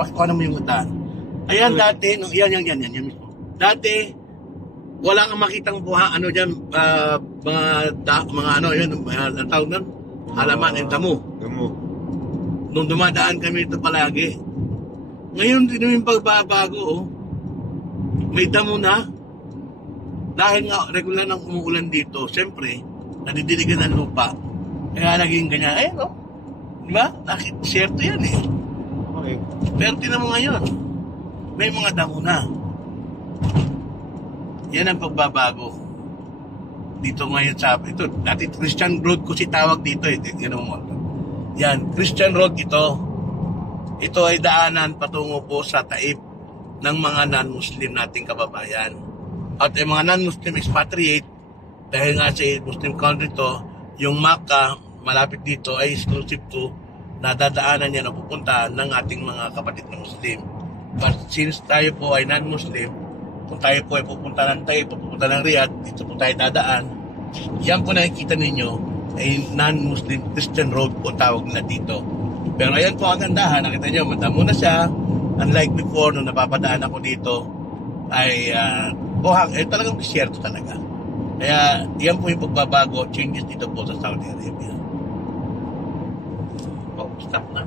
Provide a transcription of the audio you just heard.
pakikuha naman yung daan. Ayan dati, yan mismo. Dati, wala kang makitang buha, ano dyan, mga ano, yun, ang tawag nun, halaman, yung damo. Nung dumadaan kami ito palagi. Ngayon, din yung pagbabago, oh. May damo na. Dahil nga, regular nang umuulan dito, siyempre, nadidiligan ang lupa. Kaya naging ganyan, ayun, no? Diba? Siyerto yan, eh. Okay. Pero tinan mo ngayon, may mga damo na. Yan ang pagbabago. Dito ngayon sa, ito, dati Christian Road ko si tawag dito, eh. Ganun mo. Yan, Christian Road ito. Ito ay daanan patungo po sa taib ng mga non-Muslim nating kababayan. At yung mga non-Muslim expatriate, dahil nga sa Muslim country to, yung Makkah, malapit dito, ay exclusive to na dadaanan yan o pupuntahan ng ating mga kapatid na Muslim. But since tayo po ay non-Muslim, kung tayo po ay pupunta ng Taib, pupunta ng Riyadh, dito po tayo dadaan, yan po nakikita ninyo ay non-Muslim Christian Road po tawag nila dito. Pero ayan po ang gandahan, nakita nyo, madamo na siya. Unlike before, nung napapadaan ako dito, ay talagang disyerto talaga. Kaya yan po yung pagbabago, changes dito po sa Saudi Arabia. Oh, stop na.